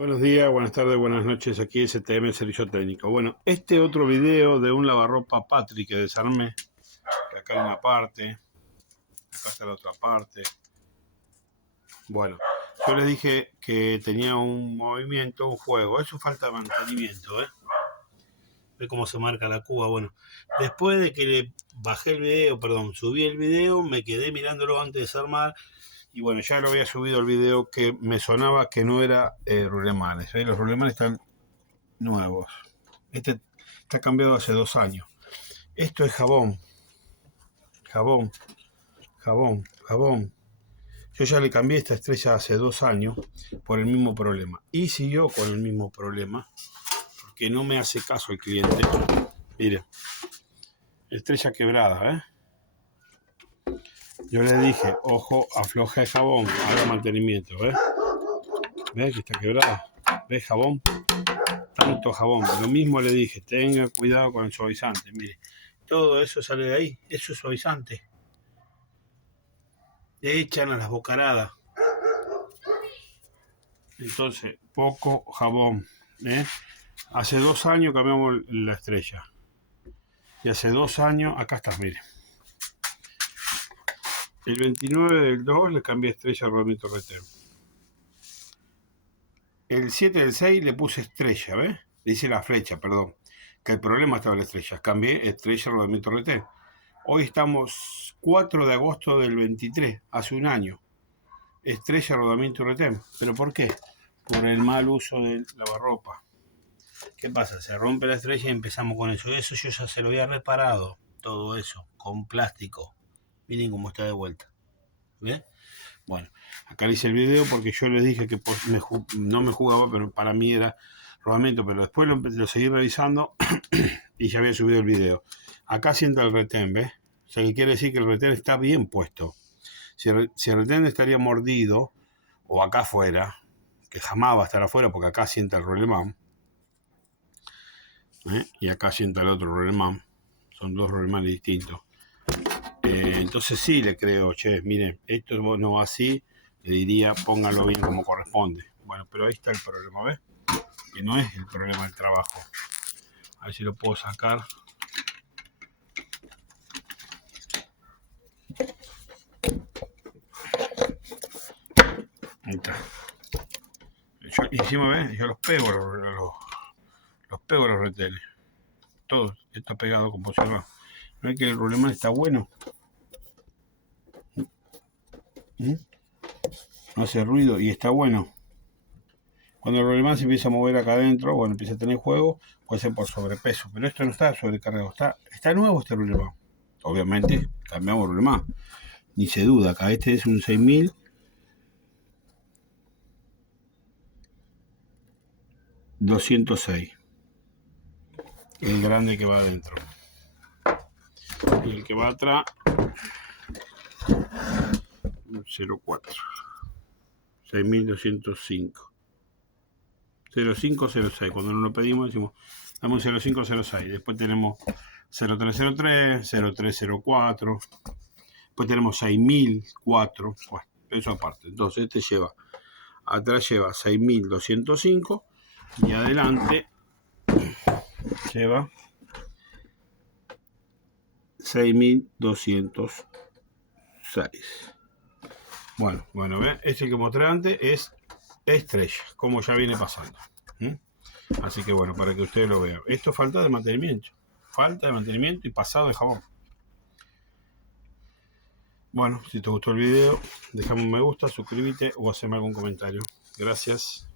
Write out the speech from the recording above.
Buenos días, buenas tardes, buenas noches, aquí STM Servicio Técnico. Bueno, este otro video de un lavarropa Patrick que desarmé, que acá hay una parte, acá está la otra parte. Bueno, yo les dije que tenía un movimiento, un fuego, eso falta de mantenimiento, Ve cómo se marca la cuba. Bueno, después de que le bajé el video, subí el video, me quedé mirándolo antes de desarmar. Y bueno, ya lo había subido el video que me sonaba que no era rulemanes. Los rulemanes están nuevos. Este está cambiado hace 2 años. Esto es jabón. Jabón. Jabón. Jabón. Yo ya le cambié esta estrella hace 2 años por el mismo problema. Y siguió con el mismo problema. Porque no me hace caso el cliente. Mire. Estrella quebrada, Yo le dije, ojo, afloja el jabón, haga mantenimiento, ¿Ves que está quebrada? ¿Ves jabón? Tanto jabón. Lo mismo le dije, tenga cuidado con el suavizante. Mire, todo eso sale de ahí, eso es suavizante. Le echan a las bocaradas. Entonces, poco jabón, Hace 2 años cambiamos la estrella. Y hace 2 años, acá está, mire. El 29 del 2 le cambié estrella al rodamiento retén. El 7 del 6 le puse estrella, ¿ves? Le hice la flecha, perdón. Que el problema estaba en la estrella. Cambié estrella al rodamiento retén. Hoy estamos 4 de agosto del 23, hace 1 año. Estrella, rodamiento y retén. ¿Pero por qué? Por el mal uso del lavarropa. ¿Qué pasa? Se rompe la estrella y empezamos con eso. Eso yo ya se lo había reparado. Todo eso, con plástico. Miren cómo está de vuelta. ¿Ven? Bueno, acá le hice el video porque yo les dije que no me jugaba, pero para mí era rodamiento. Pero después lo seguí revisando y ya había subido el video. Acá sienta el retén, ¿ves? O sea, que quiere decir que el retén está bien puesto. Si el retén estaría mordido, o acá afuera, que jamás va a estar afuera porque acá sienta el rolemán, y acá sienta el otro rolemán, son 2 rolemanes distintos. Entonces sí le creo, che, miren, esto no va así, le diría pónganlo bien como corresponde. Bueno, pero ahí está el problema, ¿ves? Que no es el problema del trabajo. A ver si lo puedo sacar. Ahí está. Yo, encima, ¿ves? Yo los pego los retenes. Todo está pegado como se va. ¿Ven que el problema está bueno? No hace ruido y está bueno. Cuando el problema se empieza a mover acá adentro, bueno, empieza a tener juego, puede ser por sobrepeso. Pero esto no está sobrecargado, está nuevo este problema. Obviamente, cambiamos el problema. Ni se duda, acá este es un 6206. El grande que va adentro. Y el que va atrás, 04. 6205. 0506. Cuando nos lo pedimos, decimos, dame un 0506. Después tenemos 0303, 0304. Después tenemos 6004. Bueno, eso aparte. Entonces, atrás lleva 6205 y adelante lleva 6206. Bueno, ¿ven? Este que mostré antes es estrella, como ya viene pasando. Así que bueno, para que ustedes lo vean. Esto falta de mantenimiento. Falta de mantenimiento y pasado de jabón. Bueno, si te gustó el video, déjame un me gusta, suscríbete o haceme algún comentario. Gracias.